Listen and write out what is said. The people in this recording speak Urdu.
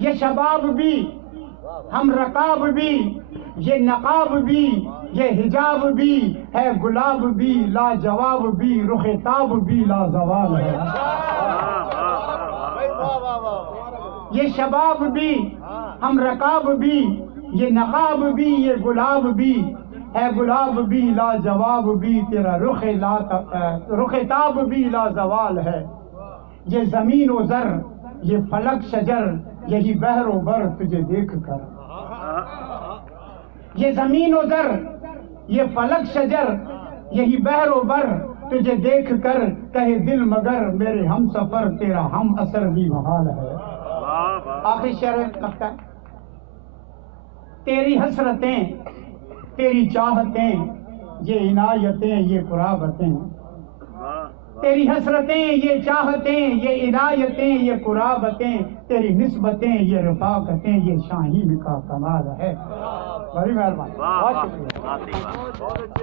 یہ شباب بھی، ہم رکاب بھی، یہ نقاب بھی، یہ حجاب بھی ہے، گلاب بھی لاجواب بھی، رخ تاب بھی لازوال ہے۔ یہ شباب بھی، ہم رکاب بھی، یہ نقاب بھی، یہ گلاب بھی ہے، گلاب بھی لاجواب بھی، تیرا رخ تاب بھی لازوال ہے۔ یہ زمین و زر، یہ فلک شجر، یہی بحر و بر تجھے دیکھ کر، یہ زمین و زر، یہ فلک شجر، یہی بحر و بر تجھے دیکھ کر، کہے دل مگر میرے ہم سفر، تیرا ہم اثر بھی محال ہے۔ آخری شعر لگتا ہے، تیری حسرتیں، تیری چاہتیں، یہ عنایتیں، یہ قرابتیں، تیری حسرتیں، یہ چاہتیں، یہ عنایتیں، یہ قرابتیں، تیری نسبتیں، یہ رفاقتیں، یہ شاہین کا کمال ہے۔ بڑی مہربانی، بہت شکریہ۔